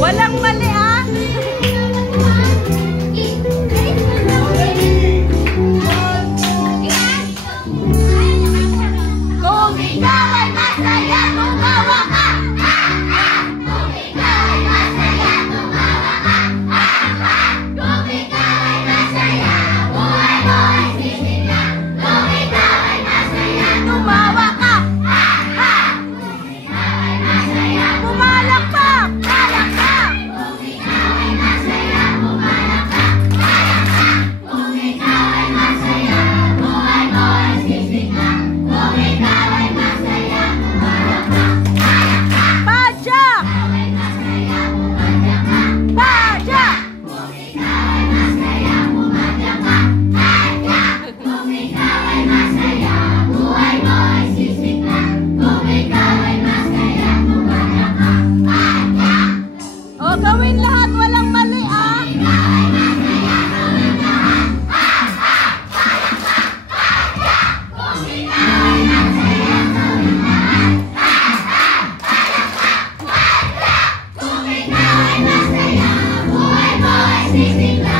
Walang mali ah! Kung ikaw ay masaya, tumawa ka! Kung ikaw ay masaya, tumawa ka! Kung ikaw ay masaya, buhay mo ay sisigla. Kung ikaw ay masaya, tumawa ka! Kung ikaw ay masaya, pumalakpak! Palakpak! Kung ikaw ay masaya, pumalakpak! Palakpak! Kung ikaw ay masaya, buhay mo ay sisigla. Kung ikaw ay masaya, pumalakpak! Palakpak! Padyak! Kung ikaw ay masaya, pumadyak ka! Padyak! Kung ikaw ay masaya, pumadyak ka! Padyak! Kung ikaw ay masaya, buhay mo ay sisigla. Kung ikaw ay masaya, pumadyak ka! Padyak! O, gawin lahat, walang mali ah! Kung ikaw ay masaya, gawin lahat! Palakpak! Padyak! Kung ikaw ay masaya, gawin lahat! Palakpak! Padyak! Kung ikaw ay masaya, buhay mo ay sisigla.